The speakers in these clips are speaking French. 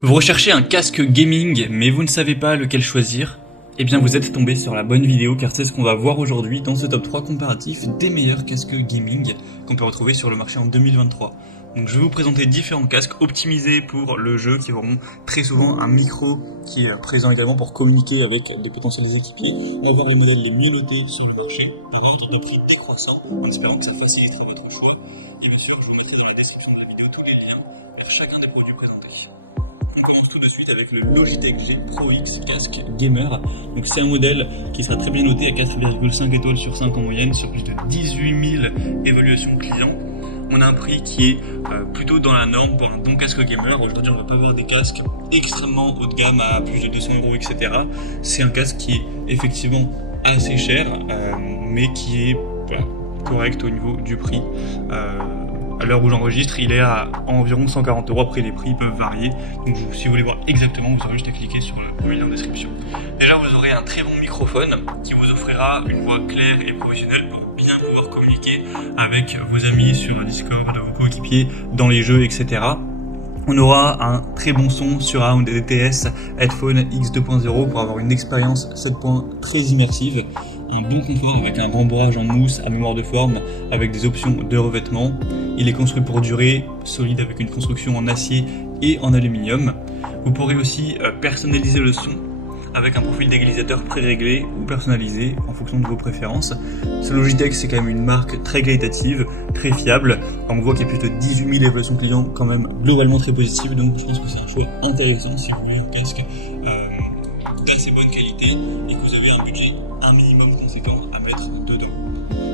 Vous recherchez un casque gaming, mais vous ne savez pas lequel choisir? Eh bien vous êtes tombé sur la bonne vidéo, car c'est ce qu'on va voir aujourd'hui dans ce top 3 comparatif des meilleurs casques gaming qu'on peut retrouver sur le marché en 2023. Donc je vais vous présenter différents casques optimisés pour le jeu qui auront très souvent un micro qui est présent également pour communiquer avec des potentiels équipiers. On va voir les modèles les mieux notés sur le marché pour ordre de prix décroissant, en espérant que ça facilitera votre choix. Et bien sûr, je vous mettrai dans la description de la vidéo tous les liens vers chacun des produits présentés. On commence tout de suite avec le Logitech G Pro X casque gamer. Donc c'est un modèle qui sera très bien noté à 4,5 étoiles sur 5 en moyenne sur plus de 18 000 évaluations clients. On a un prix qui est plutôt dans la norme pour un bon casque gamer. Aujourd'hui on ne va pas avoir des casques extrêmement haut de gamme à plus de 200 €, etc. C'est un casque qui est effectivement assez cher, mais qui est correct au niveau du prix. À l'heure où j'enregistre, il est à environ 140 €. Après, les prix peuvent varier. Donc, si vous voulez voir exactement, vous aurez juste à cliquer sur le lien en description. Déjà, vous aurez un très bon microphone qui vous offrira une voix claire et professionnelle pour bien pouvoir communiquer avec vos amis sur un Discord, vos coéquipiers, dans les jeux, etc. On aura un très bon son surround DTS Headphone X 2.0 pour avoir une expérience 7 points très immersive. Un bon confort avec un rembourrage en mousse à mémoire de forme avec des options de revêtement. Il est construit pour durer, solide avec une construction en acier et en aluminium. Vous pourrez aussi personnaliser le son avec un profil d'égalisateur pré-réglé ou personnalisé en fonction de vos préférences. Ce Logitech, c'est quand même une marque très qualitative, très fiable. On voit qu'il y a plus de 18 000 évaluations clients, quand même globalement très positives, donc je pense que c'est un choix intéressant si vous voulez un casque d'assez bonne qualité et que vous avez un budget un minimum conséquent à mettre dedans.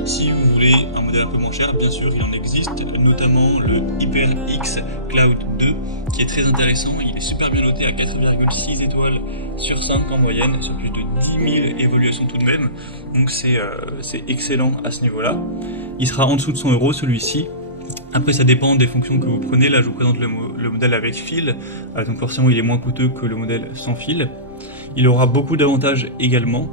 Si vous voulez un modèle un peu moins cher, bien sûr il en existe, notamment le HyperX Cloud 2 qui est très intéressant. Il est super bien noté à 4,6 étoiles sur 5 en moyenne, sur plus de 10 000 évaluations tout de même, donc c'est excellent à ce niveau là. Il sera en dessous de 100 € celui-ci. Après ça dépend des fonctions que vous prenez. Là je vous présente le modèle avec fil, donc forcément il est moins coûteux que le modèle sans fil. Il aura beaucoup d'avantages également.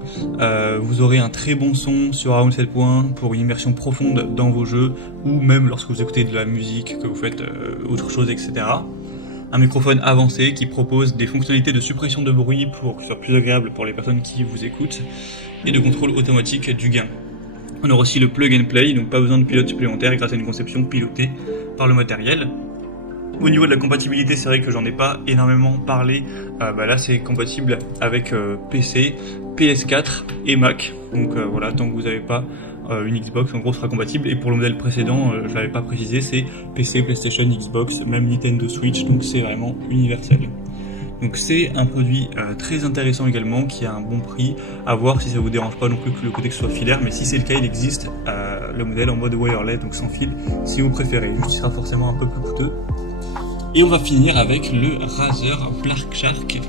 Vous aurez un très bon son sur surround 7 points pour une immersion profonde dans vos jeux, ou même lorsque vous écoutez de la musique, que vous faites autre chose, etc. Un microphone avancé qui propose des fonctionnalités de suppression de bruit pour que ce soit plus agréable pour les personnes qui vous écoutent, et de contrôle automatique du gain. On aura aussi le plug and play, donc pas besoin de pilote supplémentaire grâce à une conception pilotée par le matériel. Au niveau de la compatibilité, c'est vrai que j'en ai pas énormément parlé. Là, c'est compatible avec PC, PS4 et Mac. Donc voilà, tant que vous n'avez pas une Xbox, en gros, sera compatible. Et pour le modèle précédent, je l'avais pas précisé, c'est PC, PlayStation, Xbox, même Nintendo Switch. Donc c'est vraiment universel. Donc c'est un produit très intéressant également, qui a un bon prix. À voir si ça vous dérange pas non plus que le côté que ce soit filaire, mais si c'est le cas, il existe le modèle en mode wireless, donc sans fil, si vous préférez. Juste, il sera forcément un peu plus coûteux. Et on va finir avec le Razer Shark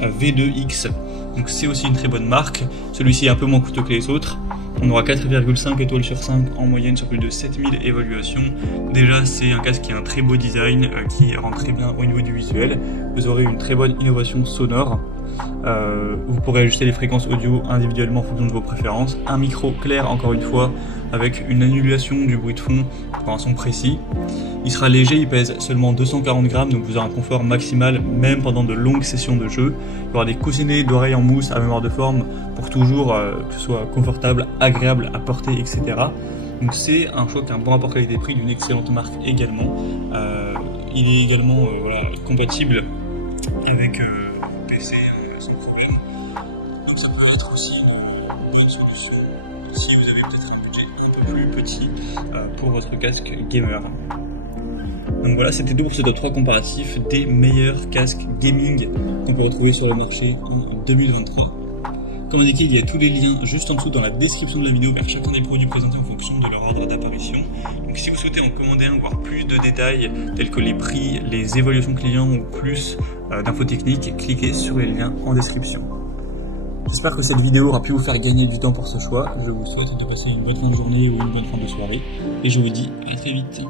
V2X. Donc c'est aussi une très bonne marque. Celui-ci est un peu moins coûteux que les autres. On aura 4,5 étoiles sur 5 en moyenne sur plus de 7000 évaluations. Déjà c'est un casque qui a un très beau design, qui rend très bien au niveau du visuel. Vous aurez une très bonne innovation sonore. Vous pourrez ajuster les fréquences audio individuellement en fonction de vos préférences. Un micro clair encore une fois, avec une annulation du bruit de fond pour un son précis. Il sera léger, il pèse seulement 240 grammes, donc vous aurez un confort maximal même pendant de longues sessions de jeu. Il y aura des coussinets d'oreilles en mousse à mémoire de forme pour toujours que ce soit confortable, agréable à porter, etc. Donc c'est un choix qui a un bon rapport qualité-prix d'une excellente marque également. Il est également compatible avec PC sans problème. Donc ça peut être aussi une bonne solution si vous avez peut-être un budget un peu plus petit pour votre casque gamer. Donc voilà, c'était tout pour ce top 3 comparatif des meilleurs casques gaming qu'on peut retrouver sur le marché en 2023. Comme indiqué, il y a tous les liens juste en dessous dans la description de la vidéo vers chacun des produits présentés en fonction de leur ordre d'apparition. Donc si vous souhaitez en commander un, voire plus de détails tels que les prix, les évaluations clients ou plus d'infos techniques, cliquez sur les liens en description. J'espère que cette vidéo aura pu vous faire gagner du temps pour ce choix. Je vous souhaite de passer une bonne fin de journée ou une bonne fin de soirée. Et je vous dis à très vite.